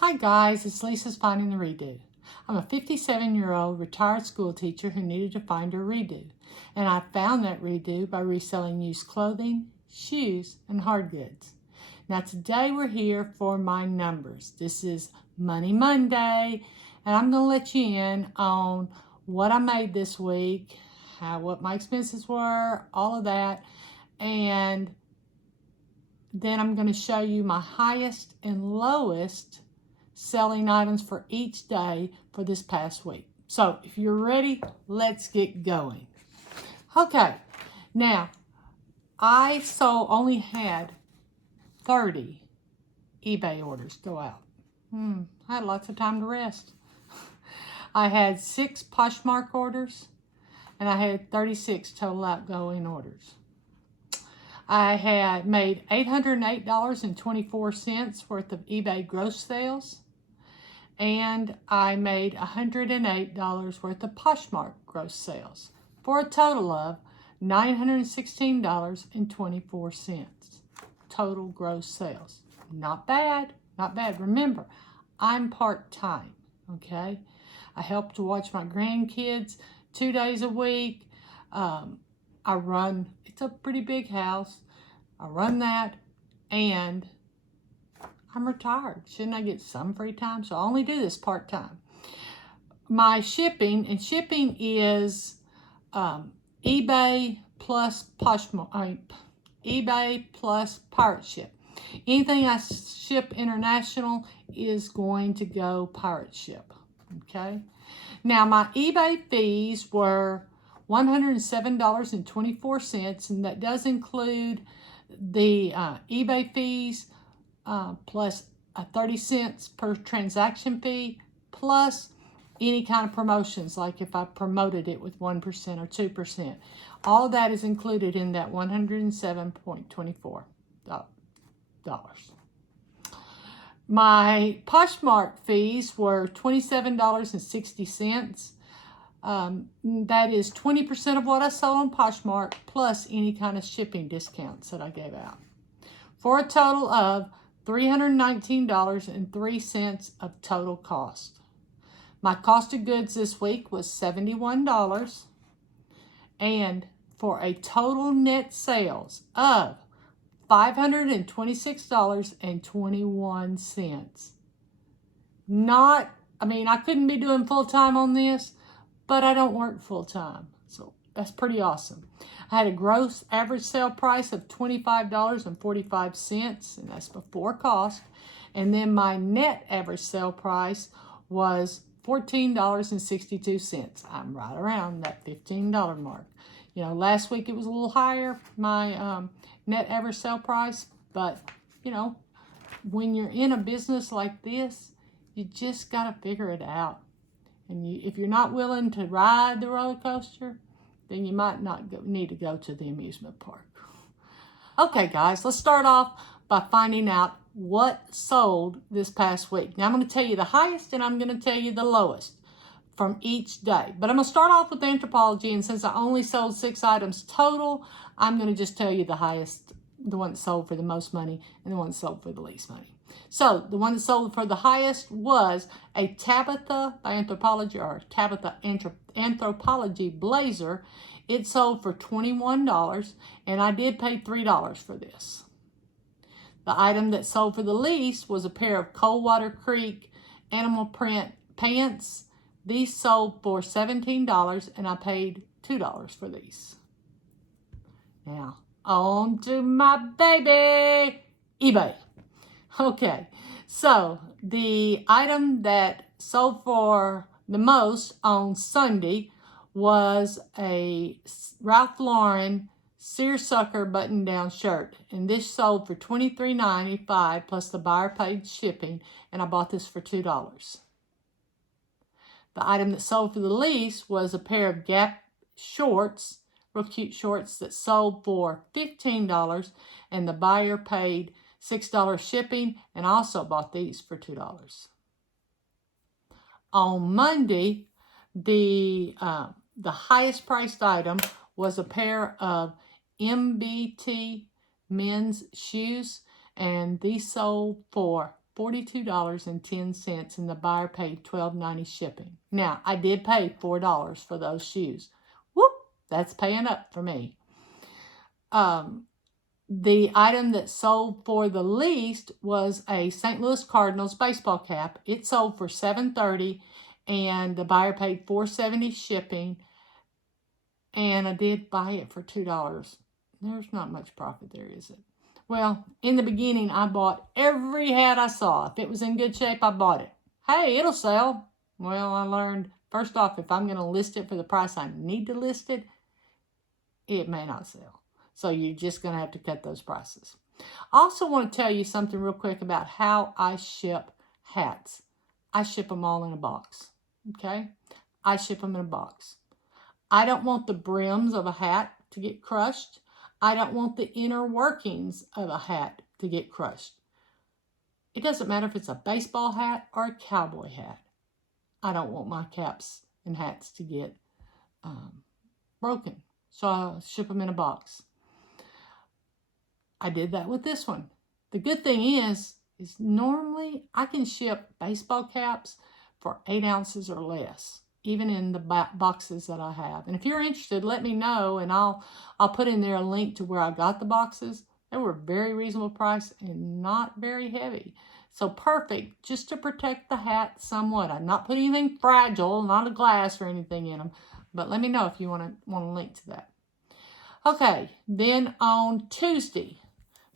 Hi guys, it's Lisa's Finding the Redo. I'm a 57-year-old retired school teacher who needed to find a redo. And I found that redo by reselling used clothing, shoes, and hard goods. Now today we're here for my numbers. This is Money Monday, and I'm going to let you in on what I made this week, what my expenses were, all of that. And then I'm going to show you my highest and lowest selling items for each day for this past week. So if you're ready, let's get going. Okay, now I only had 30 eBay orders go out. I had lots of time to rest. I had 6 Poshmark orders and I had 36 total outgoing orders. I had made $808.24 worth of eBay gross sales, and I made $108 worth of Poshmark gross sales for a total of $916.24 total gross sales. Not bad, not bad. Remember, I'm part-time, okay? I help to watch my grandkids 2 days a week. It's a pretty big house. I run that, and I'm retired. Shouldn't I get some free time? So I only do this part-time. My shipping is eBay plus Poshmark, eBay plus Pirate Ship. Anything I ship international is going to go Pirate Ship, okay? Now, my eBay fees were $107.24, and that does include the eBay fees plus a 30 cents per transaction fee, plus any kind of promotions, like if I promoted it with 1% or 2%. All that is included in that $107.24. My Poshmark fees were $27.60. That is 20% of what I sold on Poshmark plus any kind of shipping discounts that I gave out, for a total of $319.03 of total cost. My cost of goods this week was $71, and for a total net sales of $526.21. I couldn't be doing full-time on this, but I don't work full-time, so that's pretty awesome. I had a gross average sale price of $25.45, and that's before cost. And then my net average sale price was $14.62. I'm right around that $15 mark. You know, last week it was a little higher, my net average sale price, but, you know, when you're in a business like this, you just got to figure it out. And if you're not willing to ride the roller coaster, then you might not need to go to the amusement park. Okay, guys, let's start off by finding out what sold this past week. Now, I'm going to tell you the highest and I'm going to tell you the lowest from each day. But I'm going to start off with Anthropologie, and since I only sold 6 items total, I'm going to just tell you the highest, the one that sold for the most money, and the one that sold for the least money. So the one that sold for the highest was a Tabitha by Anthropologie, or Tabitha Anthropologie blazer. It sold for $21, and I did pay $3 for this. The item that sold for the least was a pair of Coldwater Creek animal print pants. These sold for $17, and I paid $2 for these. Now, on to my baby, eBay. Okay, so the item that sold for the most on Sunday was a Ralph Lauren seersucker button-down shirt, and this sold for $23.95 plus the buyer paid shipping, and I bought this for $2. The item that sold for the least was a pair of Gap shorts, real cute shorts, that sold for $15, and the buyer paid $6 shipping, and I also bought these for $2. On Monday, the highest priced item was a pair of MBT men's shoes, and these sold for $42.10 and the buyer paid $12.90 shipping. Now, I did pay $4 for those shoes. Whoop, that's paying up for me. The item that sold for the least was a St. Louis Cardinals baseball cap. It sold for $7.30 and the buyer paid $4.70 shipping. And I did buy it for $2. There's not much profit there, is it? Well, in the beginning, I bought every hat I saw. If it was in good shape, I bought it. Hey, it'll sell. Well, I learned, first off, if I'm going to list it for the price I need to list it, it may not sell. So you're just going to have to cut those prices. I also want to tell you something real quick about how I ship hats. I ship them all in a box, okay? I ship them in a box. I don't want the brims of a hat to get crushed. I don't want the inner workings of a hat to get crushed. It doesn't matter if it's a baseball hat or a cowboy hat. I don't want my caps and hats to get broken. So I ship them in a box. I did that with this one. The good thing is normally I can ship baseball caps for 8 ounces or less, even in the boxes that I have. And if you're interested, let me know, and I'll put in there a link to where I got the boxes. They were very reasonable price and not very heavy. So perfect just to protect the hat somewhat. I'm not putting anything fragile, not a glass or anything in them, but let me know if you want to link to that. Okay, then on Tuesday,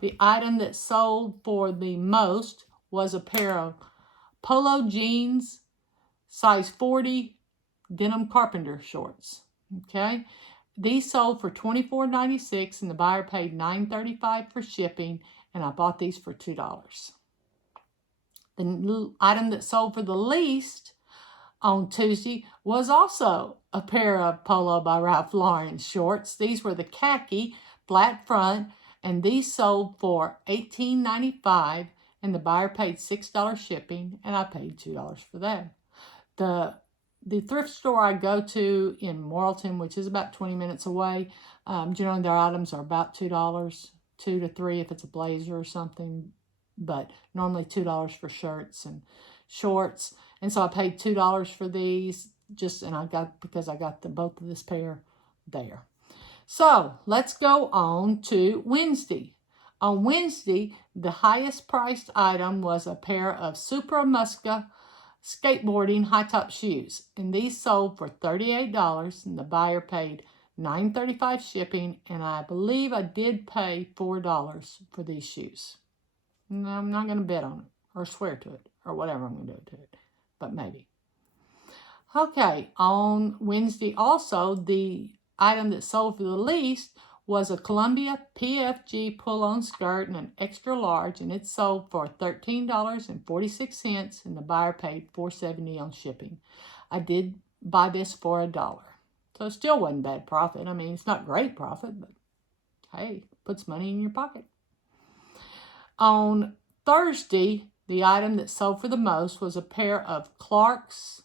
the item that sold for the most was a pair of polo jeans, size 40, denim carpenter shorts. Okay, these sold for $24.96 and the buyer paid $9.35 for shipping, and I bought these for $2. The item that sold for the least on Tuesday was also a pair of Polo by Ralph Lauren shorts. These were the khaki, flat front, and these sold for $18.95 and the buyer paid $6 shipping, and I paid $2 for that. The thrift store I go to in Morrilton, which is about 20 minutes away, generally their items are about $2, $2 to $3 if it's a blazer or something, but normally $2 for shirts and shorts. And so I paid $2 for these, because I got both of this pair there. So let's go on to Wednesday. On Wednesday, the highest priced item was a pair of Supra Musca skateboarding high-top shoes, and these sold for $38 and the buyer paid $9.35 shipping, and I believe I did pay $4 for these shoes. No, I'm not going to bet on it or swear to it or whatever I'm going to do to it, but maybe. Okay, on Wednesday also, the item that sold for the least was a Columbia PFG pull-on skirt in an extra large, and it sold for $13.46, and the buyer paid $4.70 on shipping. I did buy this for $1. So it still wasn't bad profit. I mean, it's not great profit, but hey, puts money in your pocket. On Thursday, the item that sold for the most was a pair of Clark's.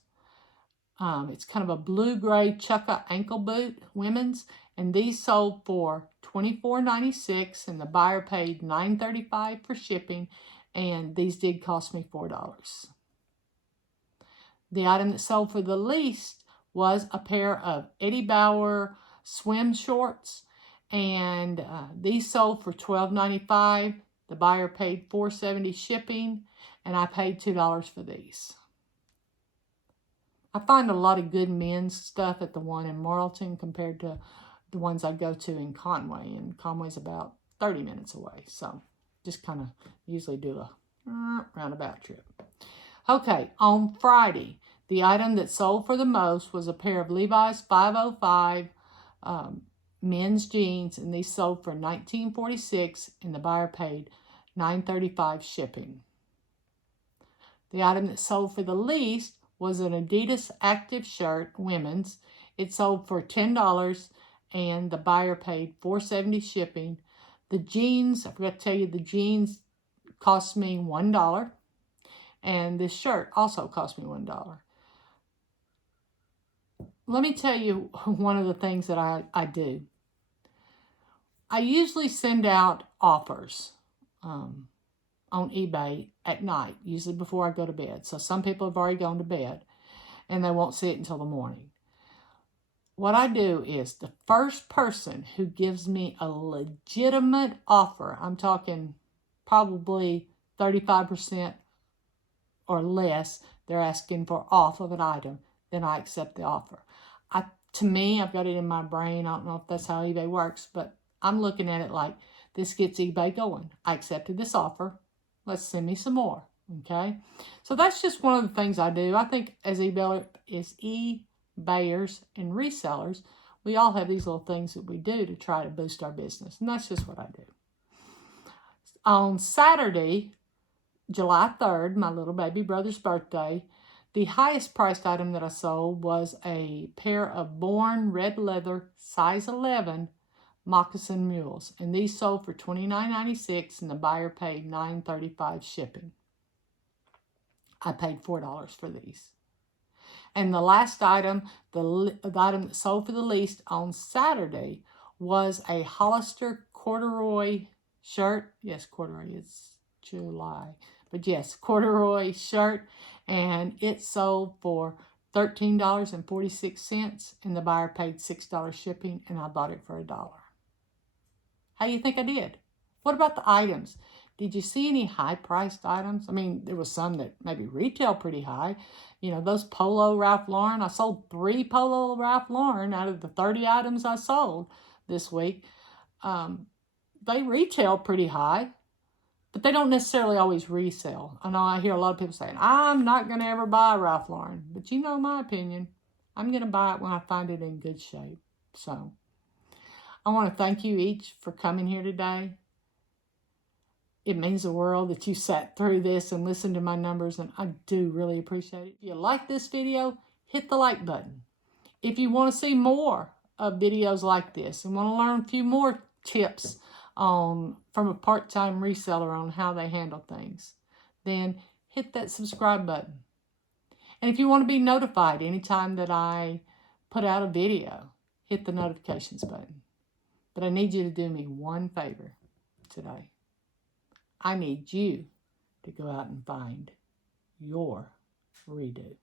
It's kind of a blue-gray chukka ankle boot, women's, and these sold for $24.96, and the buyer paid $9.35 for shipping, and these did cost me $4. The item that sold for the least was a pair of Eddie Bauer swim shorts, and these sold for $12.95. The buyer paid $4.70 shipping, and I paid $2 for these. I find a lot of good men's stuff at the one in Morrilton compared to the ones I go to in Conway, and Conway's about 30 minutes away, so just kind of usually do a roundabout trip. Okay, on Friday, the item that sold for the most was a pair of Levi's 505 men's jeans, and these sold for $19.46, and the buyer paid $9.35 shipping. The item that sold for the least was an Adidas Active shirt, women's. It sold for $10, and the buyer paid $4.70 shipping. The jeans, I forgot to tell you, the jeans cost me $1, and this shirt also cost me $1. Let me tell you one of the things that I do. I usually send out offers. on eBay at night, usually before I go to bed. So some people have already gone to bed and they won't see it until the morning. What I do is the first person who gives me a legitimate offer, I'm talking probably 35% or less, they're asking for off of an item, then I accept the offer. To me, I've got it in my brain. I don't know if that's how eBay works, but I'm looking at it like this gets eBay going. I accepted this offer. Let's send me some more. Okay. So that's just one of the things I do. I think as eBayers and resellers, we all have these little things that we do to try to boost our business. And that's just what I do. On Saturday, July 3rd, my little baby brother's birthday, the highest priced item that I sold was a pair of Born red leather size 11 moccasin mules. And these sold for $29.96 and the buyer paid $9.35 shipping. I paid $4 for these. And the last item, the item that sold for the least on Saturday was a Hollister corduroy shirt. Yes, corduroy, it's July. But yes, corduroy shirt. And it sold for $13.46 and the buyer paid $6 shipping and I bought it for $1. How do you think I did? What about the items? Did you see any high-priced items? I mean, there was some that maybe retail pretty high. You know, those Polo Ralph Lauren. I sold 3 Polo Ralph Lauren out of the 30 items I sold this week. They retail pretty high, but they don't necessarily always resell. I know I hear a lot of people saying, I'm not going to ever buy Ralph Lauren. But you know my opinion. I'm going to buy it when I find it in good shape. So I want to thank you each for coming here today. It means the world that you sat through this and listened to my numbers, and I do really appreciate it. If you like this video, hit the like button. If you want to see more of videos like this and want to learn a few more tips from a part-time reseller on how they handle things, then hit that subscribe button. And if you want to be notified anytime that I put out a video, hit the notifications button. But I need you to do me one favor today. I need you to go out and find your redo.